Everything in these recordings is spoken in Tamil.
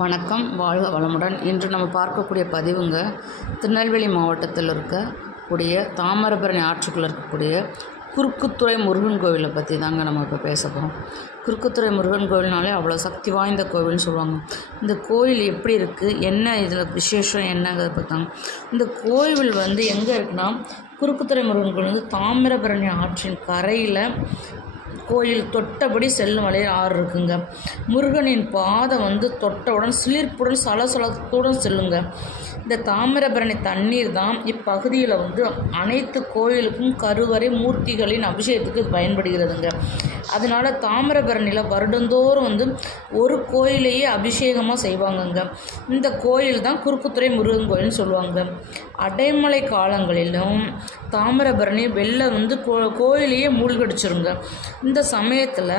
வணக்கம். வாழ்க வளமுடன். இன்று நம்ம பார்க்கக்கூடிய பதிவுங்க திருநெல்வேலி மாவட்டத்தில் இருக்கக்கூடிய தாமிரபரணி ஆற்றுக்குள்ள இருக்கக்கூடிய குறுக்குத்துறை முருகன் கோவிலை பற்றி தாங்க நம்ம இப்போ பேச போகிறோம் குறுக்குத்துறை முருகன் கோவில்னாலே அவ்வளோ சக்தி வாய்ந்த கோவில்னு சொல்லுவாங்க. இந்த கோயில் எப்படி இருக்குது என்ன இதில் விசேஷம்? என்னங்கிறத பார்த்தாங்க இந்த கோவில் வந்து எங்கே இருக்குன்னா குறுக்குத்துறை முருகன் கோவில் வந்து தாமிரபரணி ஆற்றின் கரையில் கோயில் தொட்டபடி செல்லும் வழியில் ஆறு இருக்குங்க. முருகனின் பாதம் வந்து தொட்டவுடன் சிலிர்ப்புடன் சலசலத்துடன் செல்லுங்க. இந்த தாமிரபரணி தண்ணீர் தான் இப்பகுதியில் வந்து அனைத்து கோயிலுக்கும் கருவறை மூர்த்திகளின் அபிஷேகத்துக்கு பயன்படுகிறதுங்க. அதனால் தாமிரபரணியில் வருடந்தோறும் வந்து ஒரு கோயிலையே அபிஷேகமாக செய்வாங்கங்க. இந்த கோயில் தான் குறுக்குத்துறை முருகன் கோயில்னு சொல்லுவாங்க. அடைமலை காலங்களிலும் தாமிரபரணி வெள்ளம் வந்து கோ கோயிலையே மூழ்கடிச்சிருங்க. இந்த சமயத்தில்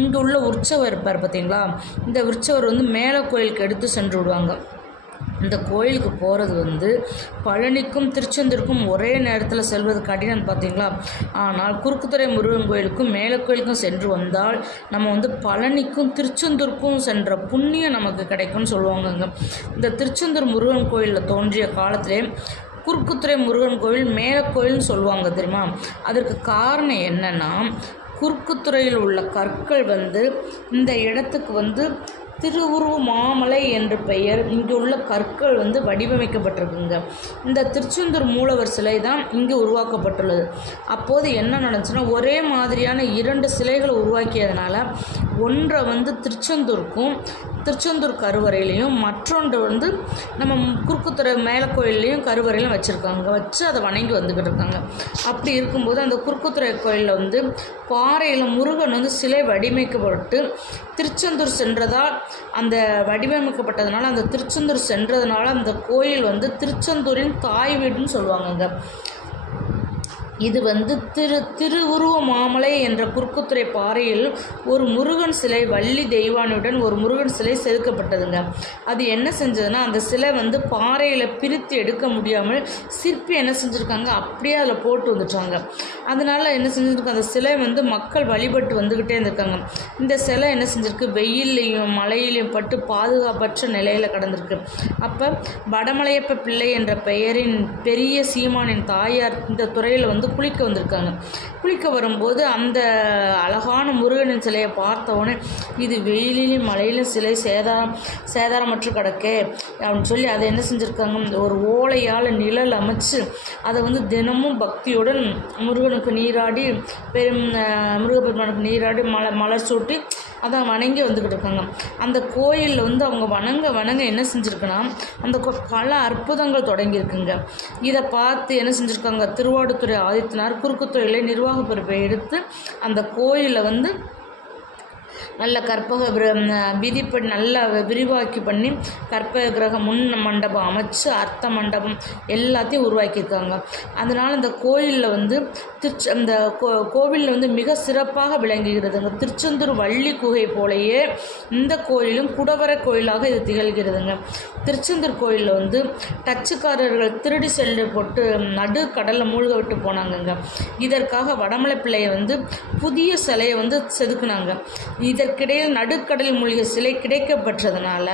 இங்கே உள்ள உற்சவர் இருப்பார் பார்த்தீங்களா இந்த உற்சவர் வந்து மேலே கோயிலுக்கு எடுத்து சென்று விடுவாங்க. இந்த கோயிலுக்கு போகிறது வந்து பழனிக்கும் திருச்செந்தூருக்கும் ஒரே நேரத்தில் செல்வது கடினம் பார்த்தீங்களா ஆனால் குறுக்குத்துறை முருகன் கோயிலுக்கும் மேல கோயிலுக்கும் சென்று வந்தால் நம்ம வந்து பழனிக்கும் திருச்செந்தூருக்கும் சென்ற புண்ணியம் நமக்கு கிடைக்கும்னு சொல்லுவாங்கங்க. இந்த திருச்செந்தூர் முருகன் கோயிலில் தோன்றிய காலத்திலே குறுக்குத்துறை முருகன் கோயில் மேல கோயில்னு சொல்லுவாங்க தெரியுமா? அதற்கு காரணம் என்னென்னா குறுக்குத்துறையில் உள்ள கற்கள் வந்து இந்த இடத்துக்கு வந்து திருவுருவ மாமலை என்ற பெயர். இங்கு உள்ள கற்கள் வந்து வடிவமைக்கப்பட்டிருக்குங்க. இந்த திருச்செந்தூர் மூலவர் சிலை தான் இங்கு உருவாக்கப்பட்டுள்ளது. அப்போது என்ன நடந்துச்சுன்னா ஒரே மாதிரியான இரண்டு சிலைகளை உருவாக்கியதுனால ஒன்றை வந்து திருச்செந்தூருக்கும் திருச்செந்தூர் கருவறையிலையும் மற்றொன்று வந்து நம்ம குறுக்குத்துறை மேலக்கோயிலையும் கோயில்லையும் கருவறையிலும் வச்சுருக்காங்க. வச்சு அதை வணங்கி வந்துக்கிட்டு இருக்காங்க. அப்படி இருக்கும்போது அந்த குறுக்குத்துறை கோயிலில் வந்து பாறையில் முருகன் வந்து சிலை வடிவமைக்கப்பட்டு திருச்செந்தூர் சென்றதால் அந்த வடிவமைக்கப்பட்டதுனால அந்த திருச்செந்தூர் சென்றதுனால அந்த கோயில் வந்து திருச்செந்தூரின் தாய் வீடுன்னு சொல்லுவாங்கங்க. இது வந்து திரு திருவுருவ மாமலை என்ற குறுக்குத்துறை பாறையில் ஒரு முருகன் சிலை வள்ளி தெய்வானியுடன் ஒரு முருகன் சிலை செதுக்கப்பட்டதுங்க. அது என்ன செஞ்சதுன்னா அந்த சிலை வந்து பாறையில் பிரித்து எடுக்க முடியாமல் சிற்பி என்ன செஞ்சுருக்காங்க அப்படியே அதில் போட்டு வந்துட்டாங்க. அதனால் என்ன செஞ்சுருக்காங்க அந்த சிலை வந்து மக்கள் வழிபட்டு வந்துக்கிட்டே இருந்திருக்காங்க. இந்த சிலை என்ன செஞ்சிருக்கு வெயில்லையும் மழையிலையும் பட்டு பாதுகாப்பற்ற நிலையில் கடந்திருக்கு. அப்போ வடமலையப்ப பிள்ளை என்ற பெயரின் பெரிய சீமானின் தாயார் இந்த துறையில் வந்து குளிக்க வந்திருக்காங்க. குளிக்க வரும்போது அந்த அழகான முருகனின் சிலையை பார்த்த உடனே இது வெயிலிலும் மழையிலும் சிலை சேதாரம் சேதாரமற்று கிடக்கே அப்படின்னு சொல்லி அதை என்ன செஞ்சுருக்காங்க? ஒரு ஓலையால் நிழல் அமைச்சு அதை வந்து தினமும் பக்தியுடன் முருகனுக்கு நீராடி பெரும் முருகப்பெருமானுக்கு நீராடி மலை மலர் சூட்டி அதை வணங்கி வந்துக்கிட்டு இருக்காங்க அந்த கோயிலில் வந்து அவங்க வணங்க வணங்க என்ன செஞ்சுருக்குன்னா அந்த பல அற்புதங்கள் தொடங்கியிருக்குங்க. இதை பார்த்து என்ன செஞ்சுருக்காங்க திருவாடுதுறை ஆதித்தனார் குறுக்குத்துறையில் நிர்வாக பொறுப்பை எடுத்து அந்த கோயிலை வந்து நல்ல கற்பக விதிப்படி நல்லா விரிவாக்கி பண்ணி கற்பக கிரக முன் மண்டபம் அமைச்சு அர்த்த மண்டபம் எல்லாத்தையும் உருவாக்கியிருக்காங்க. அதனால் இந்த கோயிலில் வந்து திருச்சி அந்த கோ கோவிலில் வந்து மிக சிறப்பாக விளங்குகிறதுங்க திருச்செந்தூர் வள்ளி குகை போலயே இந்த கோயிலும் குடவர கோயிலாக இது திகழ்கிறதுங்க. திருச்செந்தூர் கோயிலில் வந்து டச்சுக்காரர்கள் திருடி செல்லு போட்டு நடு கடலில் மூழ்க விட்டு போனாங்கங்க. இதற்காக வடமலை பிள்ளையை வந்து புதிய சிலையை வந்து செதுக்குனாங்க. இதற்கிடையில் நடுக்கடலில் மூழ்கிய சிலை கிடைக்கப்பட்டதுனால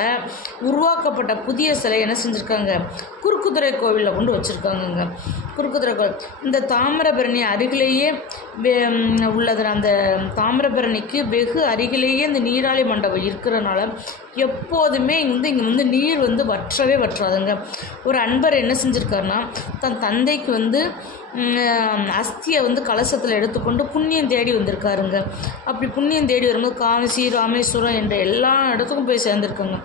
உருவாக்கப்பட்ட புதிய சிலை என்ன செஞ்சுருக்காங்க? குறுக்குதுறை கோவிலில் கொண்டு வச்சுருக்காங்கங்க. குறுக்குதுறை கோவில் இந்த தாமிரபரணி அருகிலேயே வே- உள்ளது அந்த தாமிரபரணிக்கு வெகு அருகிலேயே இந்த நீராளி மண்டபம் இருக்கிறனால எப்போதுமே வந்து இங்கே வந்து நீர் வந்து வற்றவே வற்றாதுங்க. ஒரு அன்பர் என்ன செஞ்சுருக்காருன்னா தன் தந்தைக்கு வந்து அஸ்தியை வந்து கலசத்தில் எடுத்துக்கொண்டு புண்ணியம் தேடி வந்திருக்காருங்க. அப்படி புண்ணியம் தேடி வரும்போது காசி ராமேஸ்வரம் என்ற எல்லா இடத்துக்கும் போய் சேர்ந்துருக்காங்க.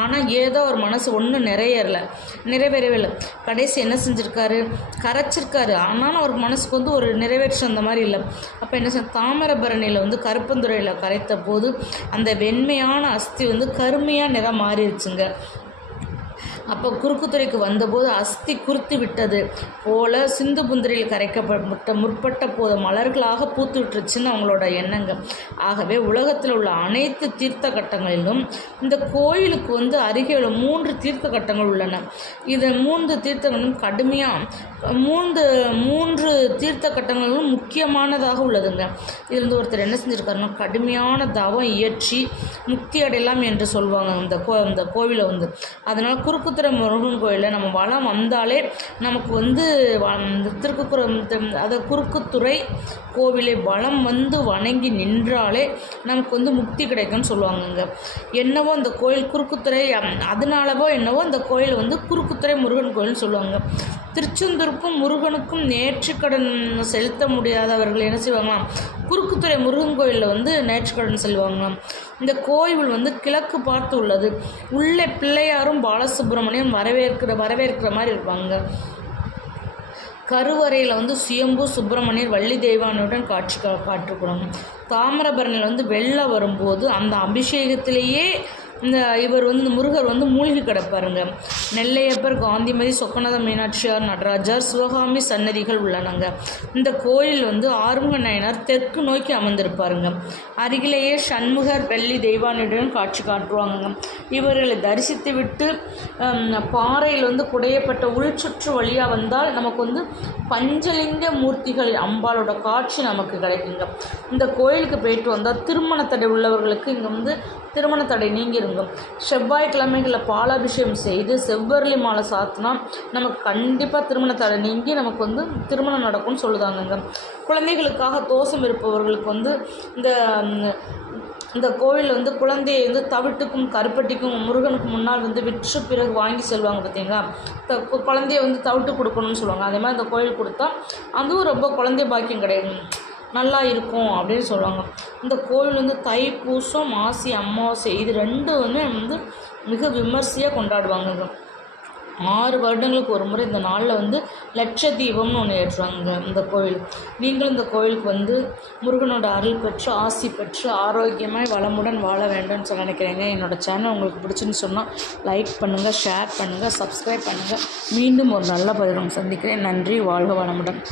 ஆனால் ஏதோ ஒரு மனசு ஒன்றும் நிறையறலை நிறைவேறவே இல்லை. கடைசி என்ன செஞ்சுருக்காரு? கரைச்சிருக்காரு. ஆனாலும் அவர் மனசுக்கு வந்து ஒரு நிறைவேற்றம் அந்த மாதிரி இல்லை. அப்போ என்ன செஞ்ச தாமிரபரணியில் வந்து கருப்பந்துறையில் கரைத்த போது அந்த வெண்மையான அஸ்தி வந்து கருமையாக நிறம் மாறிடுச்சுங்க. அப்போ குறுக்குத்துறைக்கு வந்தபோது அஸ்தி குறுத்து விட்டது போல சிந்து புந்திரியில் கரைக்கப்பட்ட முற்பட்ட போது மலர்களாக பூத்து விட்டுருச்சுன்னு அவங்களோட எண்ணங்கள். ஆகவே உலகத்தில் உள்ள அனைத்து தீர்த்த கட்டங்களிலும் இந்த கோயிலுக்கு வந்து அருகே உள்ள மூன்று தீர்த்த கட்டங்கள் உள்ளன. இது மூன்று தீர்த்தங்களும் கடுமையாக மூன்று மூன்று தீர்த்த கட்டங்களும் முக்கியமானதாக உள்ளதுங்க. இருந்து ஒருத்தர் என்ன செஞ்சுருக்காருன்னா கடுமையான தவம் இயற்றி முக்தி அடையலாம் என்று சொல்லுவாங்க இந்த கோ இந்த கோவிலை வந்து. அதனால் குறுக்குத்துறை முருகன் கோயிலில் நம்ம வளம் வந்தாலே நமக்கு வந்து வ- இந்த திருக்குக்குறம் அதை குறுக்குத்துறை கோவிலை வளம் வந்து வணங்கி நின்றாலே நமக்கு வந்து முக்தி கிடைக்கும்னு சொல்லுவாங்கங்க. என்னவோ அந்த கோயில் குறுக்குத்துறை அதனாலவோ என்னவோ அந்த கோயில் வந்து குறுக்குத்துறை முருகன் கோயில்னு சொல்லுவாங்க. திருச்செந்தூருக்கும் முருகனுக்கும் நேற்றுக்கடன் செலுத்த முடியாதவர்கள் என்ன செய்வாங்களாம் குறுக்குத்துறை முருகன் கோயிலில் வந்து நேற்றுக்கடன் செல்வாங்களாம். இந்த கோயில் வந்து கிழக்கு பார்த்து உள்ளது. உள்ளே பிள்ளையாரும் பாலசுப்ரமணியம் வரவேற்கிற வரவேற்கிற மாதிரி இருப்பாங்க. கருவறையில் வந்து சுயம்பு சுப்பிரமணியர் வள்ளி தெய்வானுடன் காட்சி கா தாமிரபரணியில் வந்து வெள்ளம் வரும்போது அந்த அபிஷேகத்திலேயே இந்த இவர் வந்து இந்த முருகர் வந்து மூழ்கி கிடப்பாருங்க. நெல்லையப்பர் காந்திமதி சொக்கநாத மீனாட்சியார் நடராஜர் சிவகாமி சன்னதிகள் உள்ளனங்க. இந்த கோயில் வந்து ஆறுமுக நயனார் தெற்கு நோக்கி அமர்ந்திருப்பாருங்க. அருகிலேயே சண்முகர் வெள்ளி தெய்வானியுடன் காட்சி காட்டுவாங்க இவர்களை தரிசித்து விட்டு பாறையில் வந்து குடையப்பட்ட உள்சுற்று வழியாக வந்தால் நமக்கு வந்து பஞ்சலிங்க மூர்த்திகள் அம்பாளோட காட்சி நமக்கு கிடைக்குங்க. இந்த கோயிலுக்கு போயிட்டு வந்தால் திருமண தடை உள்ளவர்களுக்கு இங்கே வந்து திருமண தடை நீங்கிருங்க. செவ்வாய்க்கிழமைகளில் பாலாபிஷேகம் செய்து செவ்வரளி மாலை சாத்தினா நமக்கு கண்டிப்பாக திருமண தடை நீங்கி நமக்கு வந்து திருமணம் நடக்கும்னு சொல்லுதாங்கங்க. குழந்தைகளுக்காக தோஷம் இருப்பவர்களுக்கு வந்து இந்த இந்த கோவிலில் வந்து குழந்தையை வந்து தவிட்டுக்கும் கருப்பட்டிக்கும் முருகனுக்கு முன்னால் வந்து விற்று பிறகு வாங்கி செல்வாங்க பார்த்தீங்களா த- குழந்தைய வந்து தவிட்டு கொடுக்கணும்னு சொல்லுவாங்க. அதே மாதிரி அந்த கோயில் கொடுத்தா அதுவும் ரொம்ப குழந்தை பாக்கியம் கிடையாது நல்லா இருக்கும் அப்படின்னு சொல்லுவாங்க. இந்த கோவில் வந்து தைப்பூசம் மாசி அமாவாசை இது ரெண்டும் வந்து வந்து மிக விமர்சையாக கொண்டாடுவாங்க. ஆறு வருடங்களுக்கு ஒரு முறை இந்த நாளில் வந்து லட்ச தீபம்னு ஒன்று ஏற்றுவாங்க இந்த கோவில் நீங்களும் இந்த கோவிலுக்கு வந்து முருகனோட அருள் பெற்று ஆசி பெற்று ஆரோக்கியமாக வளமுடன் வாழ வேண்டும்னு சொல்ல நினைக்கிறேங்க. என்னோட சேனல் உங்களுக்கு பிடிச்சுன்னு சொன்னால் லைக் பண்ணுங்கள் ஷேர் பண்ணுங்கள் சப்ஸ்கிரைப் பண்ணுங்கள் மீண்டும் ஒரு நல்ல பதிலும் சந்திக்கிறேன். நன்றி வாழ்க வளமுடன்.